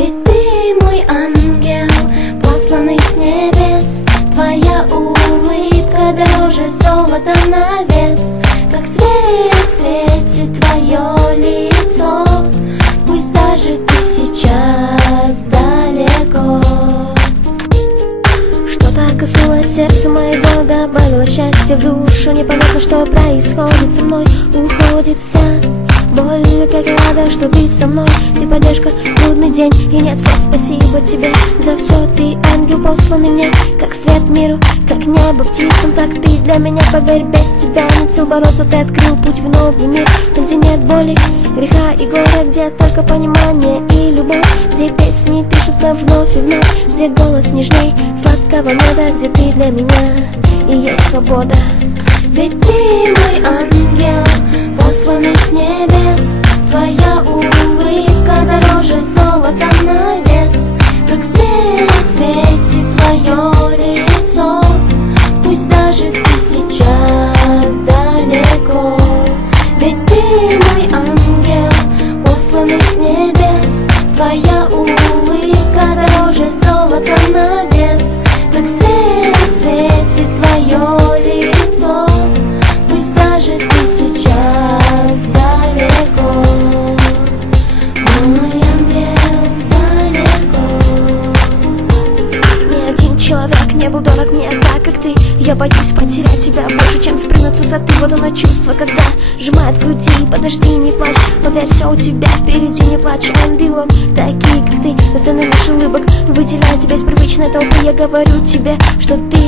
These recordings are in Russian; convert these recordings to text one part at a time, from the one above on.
Ведь ты мой ангел, посланный с небес. Твоя улыбка дороже золота на вес. Как свет светит твое лицо, пусть даже ты сейчас далеко. Что-то коснулось сердцу моего, добавило счастье в душу. Непонятно, что происходит со мной, уходит вся боль. Как я рада, что ты со мной. Ты поддержка в трудный день, и нет слов. Спасибо тебе за все. Ты ангел, посланный мне, как свет миру, как небо птицам. Так ты для меня, поверь, без тебя нет сил бороться. Ты открыл путь в новый мир, там, где нет боли, греха и горя, где только понимание и любовь, где песни пишутся вновь и вновь, где голос нежней сладкого меда, где ты для меня и есть свобода. Ведь ты мой ангел, посланный с небес. Твоя улыбка дороже золота на вес. Как свет светит твое лицо, пусть даже ты сейчас далеко. Ведь ты мой ангел, посланный с небес. Твоя улыбка дороже золота на вес. Как свет светит твое лицо, пусть даже ты сейчас далеко. Мой ангел далеко. Ни один человек не был дорог мне так, как ты. Я боюсь потерять тебя больше, чем спрыгнуть с высоты. Вот оно чувство, когда сжимает в груди. Подожди, не плачь, поверь, все у тебя впереди. Не плачь, ангелок, такие как ты, достойны наших улыбок. Выделяя тебя из привычной толпы, я говорю тебе, что ты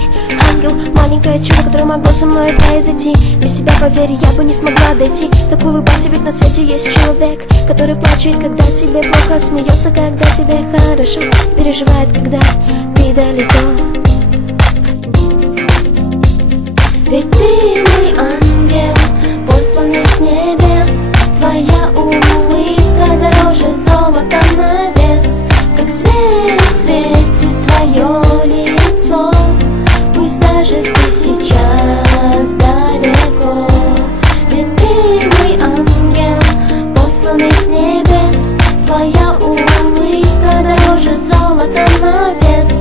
ангел, маленькое чудо, которое могло со мной произойти. Без тебя, поверь, я бы не смогла дойти. Так улыбайся, ведь на свете есть человек, который плачет, когда тебе плохо, смеется, когда тебе хорошо, переживает, когда ты далеко. Ведь ты мой ангел, посланный с небес. Твоя улыбка дороже золота на вес. Как свет светит твое лицо, пусть даже ты сейчас далеко. Ведь ты мой ангел, посланный с небес. Твоя улыбка дороже золота на вес.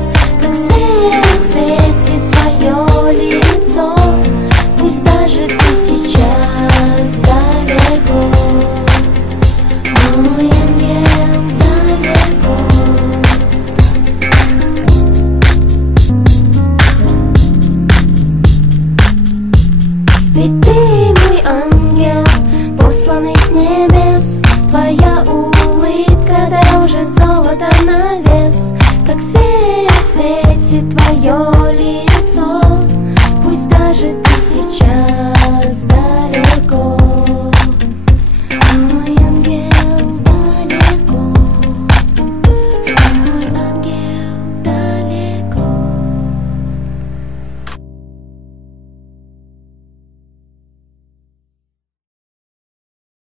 Как свет светит твое лицо, пусть даже ты сейчас далеко. Мой ангел далеко. Ведь ты мой ангел, посланный с небес. Твоя улыбка дороже золота на вес. Как свет светит твое лицо,